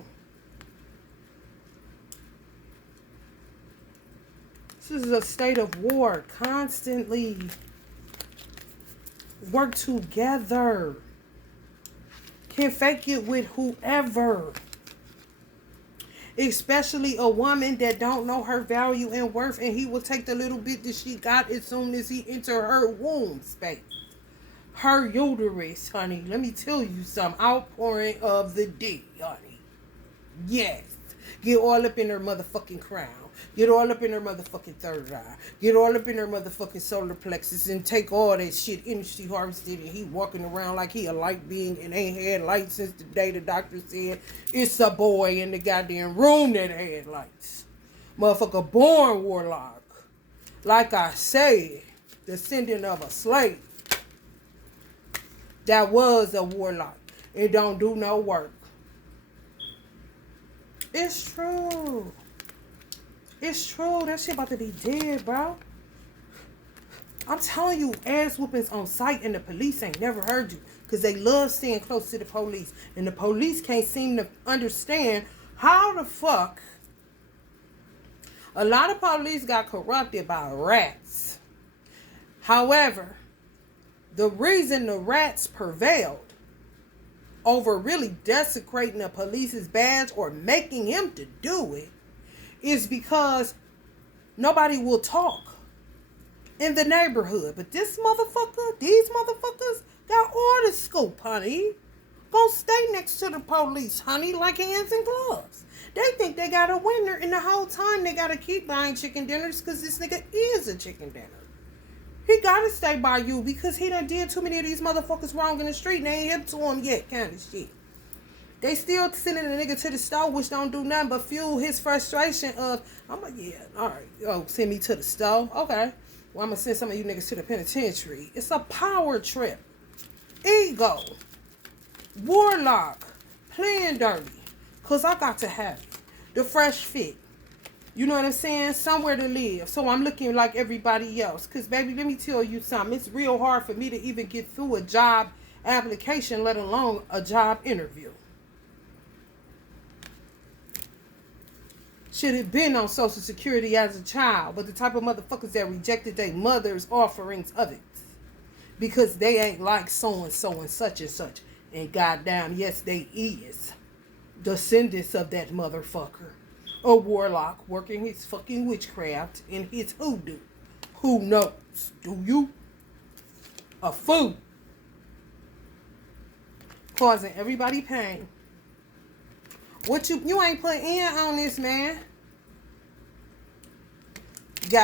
This is a state of war. Constantly work together. Can't fake it with whoever. Especially a woman that don't know her value and worth, and he will take the little bit that she got as soon as he enter her womb space. Her uterus, honey. Let me tell you some outpouring of the D, honey. Yes. Get all up in her motherfucking crown. Get all up in her motherfucking third eye. Get all up in her motherfucking solar plexus and take all that shit energy harvested, and he walking around like he a light being and ain't had lights since the day the doctor said it's a boy in the goddamn room that had lights. Motherfucker born warlock. Like I said, descendant of a slave that was a warlock. It don't do no work. It's true. It's true. That shit about to be dead, bro. I'm telling you, ass whoopings on sight, and the police ain't never heard you. Because they love staying close to the police. And the police can't seem to understand how the fuck a lot of police got corrupted by rats. However, the reason the rats prevailed over really desecrating a police's badge or making him to do it is because nobody will talk in the neighborhood. But these motherfuckers got all the scoop, honey. Gonna stay next to the police, honey, like hands and gloves. They think they got a winner, and the whole time they gotta keep buying chicken dinners because this nigga is a chicken dinner. He gotta stay by you because he done did too many of these motherfuckers wrong in the street and they ain't hip to him yet, kind of shit. They still sending a nigga to the store, which don't do nothing but fuel his frustration of, I'm like, yeah, all right, yo, send me to the store. Okay, well, I'm gonna send some of you niggas to the penitentiary. It's a power trip. Ego. Warlock. Playing dirty. Because I got to have it. The fresh fit. You know what I'm saying? Somewhere to live. So I'm looking like everybody else. Because, baby, let me tell you something. It's real hard for me to even get through a job application, let alone a job interview. Should have been on Social Security as a child, but the type of motherfuckers that rejected their mother's offerings of it because they ain't like so and so and such and such. And goddamn, yes, they is descendants of that motherfucker. A warlock working his fucking witchcraft in his hoodoo. Who knows? Do you? A fool. Causing everybody pain. What you ain't put in on this, man?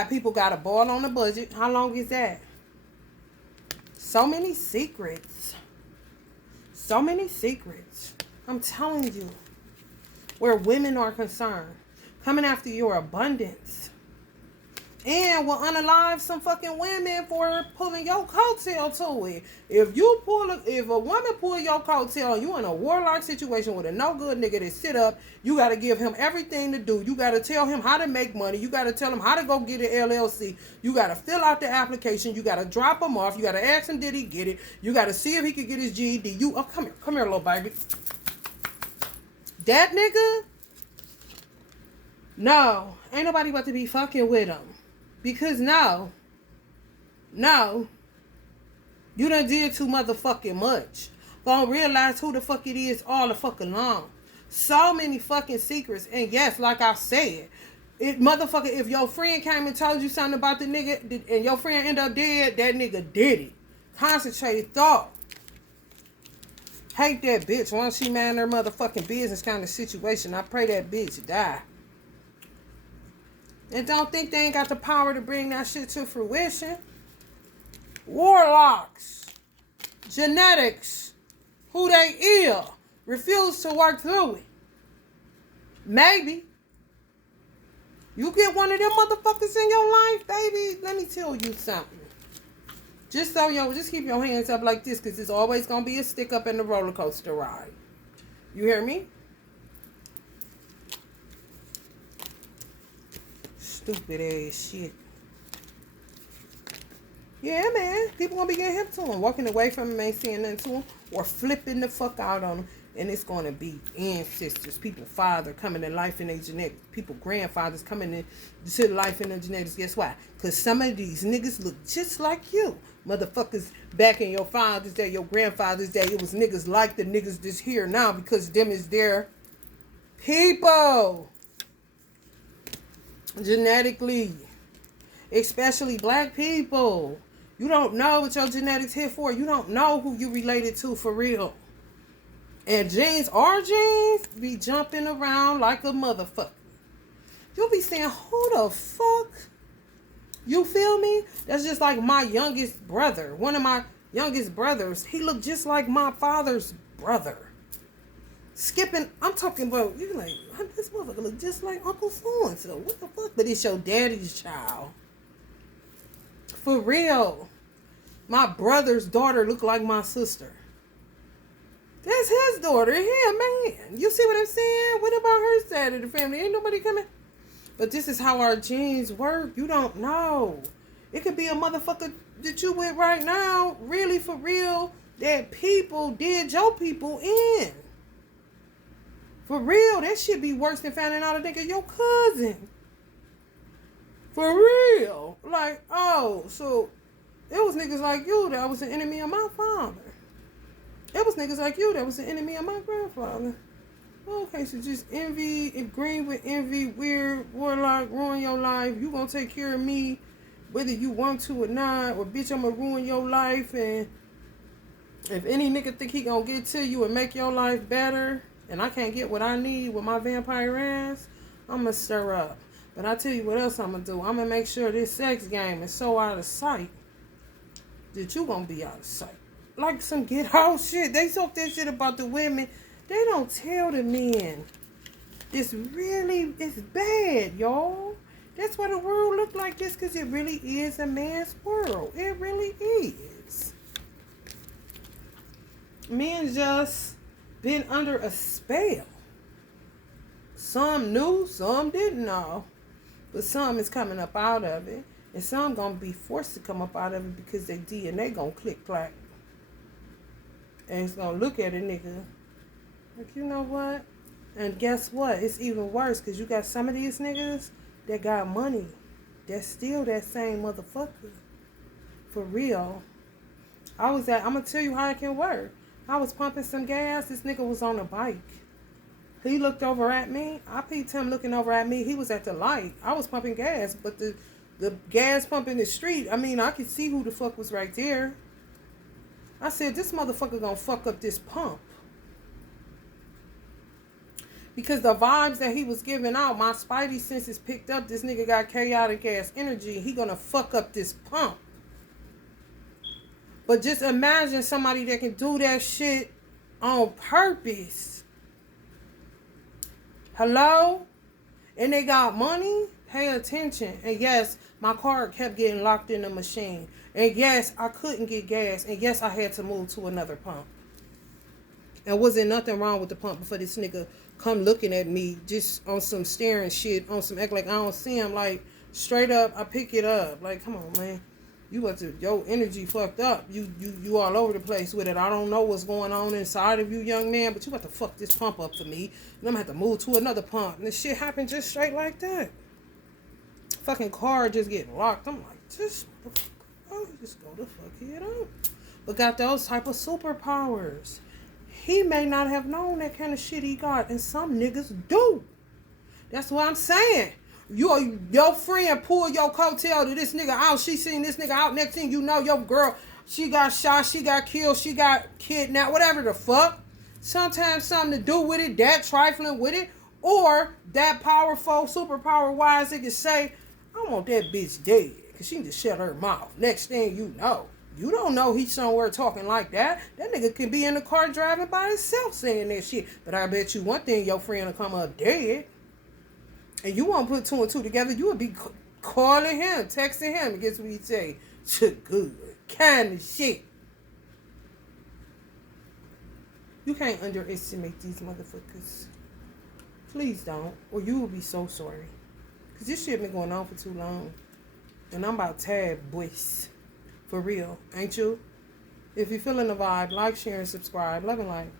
People got a ball on the budget. How long is that? So many secrets. So many secrets. I'm telling you. Where women are concerned. Coming after your abundance. And will unalive some fucking women for pulling your coattail to it. If a woman pull your coattail, you in a warlock situation with a no good nigga that sit up, you got to give him everything to do. You got to tell him how to make money. You got to tell him how to go get an LLC. You got to fill out the application. You got to drop him off. You got to ask him, did he get it? You got to see if he could get his GED. Come here, little baby. That nigga? No, ain't nobody about to be fucking with him. Because no, you done did too motherfucking much. Gonna realize who the fuck it is all the fuck along. So many fucking secrets. And yes, like I said, if your friend came and told you something about the nigga and your friend end up dead, that nigga did it. Concentrated thought. Hate that bitch. Once she mind her motherfucking business kind of situation, I pray that bitch die. And don't think they ain't got the power to bring that shit to fruition. Warlocks. Genetics. Who they is. Refuse to work through it. Maybe. You get one of them motherfuckers in your life, baby. Let me tell you something. Just keep your hands up like this, because it's always going to be a stick up in the roller coaster ride. You hear me? Stupid ass shit. Yeah, man. People gonna be getting hip to him. Walking away from him, ain't saying nothing to him. Or flipping the fuck out on him. And it's gonna be ancestors. People father coming to life in their genetics. People grandfathers coming into life in their genetics. Guess why? Because some of these niggas look just like you. Motherfuckers back in your father's day, your grandfather's day, it was niggas like the niggas that's here now because them is their people. Genetically. Especially black people. You don't know what your genetics hit for. You don't know who you related to for real. And genes, our genes, be jumping around like a motherfucker. You'll be saying, who the fuck? You feel me? That's just like my youngest brother. One of my youngest brothers. He looked just like my father's brother. Skipping, I'm talking about, you like, this motherfucker look just like Uncle so-and-so. What the fuck? But it's your daddy's child. For real. My brother's daughter looked like my sister. That's his daughter. He a man. You see what I'm saying? What about her side of the family? Ain't nobody coming. But this is how our genes work. You don't know. It could be a motherfucker that you with right now, really for real, that people did your people in. For real, that shit be worse than finding out a nigga your cousin. For real. Like, oh, so it was niggas like you that was an enemy of my father. It was niggas like you that was an enemy of my grandfather. Okay, so just envy, green with envy, weird, warlock, ruin your life. You gonna take care of me whether you want to or not. Or bitch, I'm gonna ruin your life. And if any nigga think he gonna get to you and make your life better, and I can't get what I need with my vampire ass, I'm gonna stir up. But I tell you what else I'm gonna do. I'm gonna make sure this sex game is so out of sight that you gonna be out of sight. Like some get out shit. They talk that shit about the women. They don't tell the men. It's bad, y'all. That's why the world look like this, because it really is a man's world. It really is. Men just been under a spell. Some knew, some didn't know. But some is coming up out of it. And some gonna be forced to come up out of it because their DNA gonna click-clack. And it's gonna look at a nigga like, you know what? And guess what? It's even worse because you got some of these niggas that got money. That's still that same motherfucker. For real. I'm gonna tell you how it can work. I was pumping some gas. This nigga was on a bike. He looked over at me. I peeped him looking over at me. He was at the light. I was pumping gas, but the gas pump in the street, I mean, I could see who the fuck was right there. I said, this motherfucker gonna fuck up this pump. Because the vibes that he was giving out, my spidey senses picked up this nigga got chaotic ass energy. He gonna fuck up this pump. But just imagine somebody that can do that shit on purpose. Hello? And they got money? Pay attention. And yes, my car kept getting locked in the machine. And yes, I couldn't get gas. And yes, I had to move to another pump. And wasn't nothing wrong with the pump before this nigga come looking at me just on some staring shit, on some act like I don't see him. Like, straight up, I pick it up. Like, come on, man. Your energy fucked up. You all over the place with it. I don't know what's going on inside of you, young man, but you about to fuck this pump up for me. And I'm gonna have to move to another pump. And this shit happened just straight like that. Fucking car just getting locked. I'm like, just go the fuck it up. But got those type of superpowers. He may not have known that kind of shit he got, and some niggas do. That's what I'm saying. Your friend pulled your coattail to this nigga out. She seen this nigga out. Next thing you know, your girl, she got shot, she got killed, she got kidnapped, whatever the fuck. Sometimes something to do with it, that trifling with it, or that powerful, superpower wise, it can say, I want that bitch dead, because she just shut her mouth. Next thing you know, you don't know he's somewhere talking like that. That nigga can be in the car driving by himself saying that shit. But I bet you one thing, your friend will come up dead. And you won't put two and two together. You would be calling him, texting him. And guess what he'd say? Good. Kind of shit. You can't underestimate these motherfuckers. Please don't. Or you will be so sorry. Because this shit been going on for too long. And I'm about tired, boys. For real. Ain't you? If you're feeling the vibe, like, share, and subscribe. Love and light.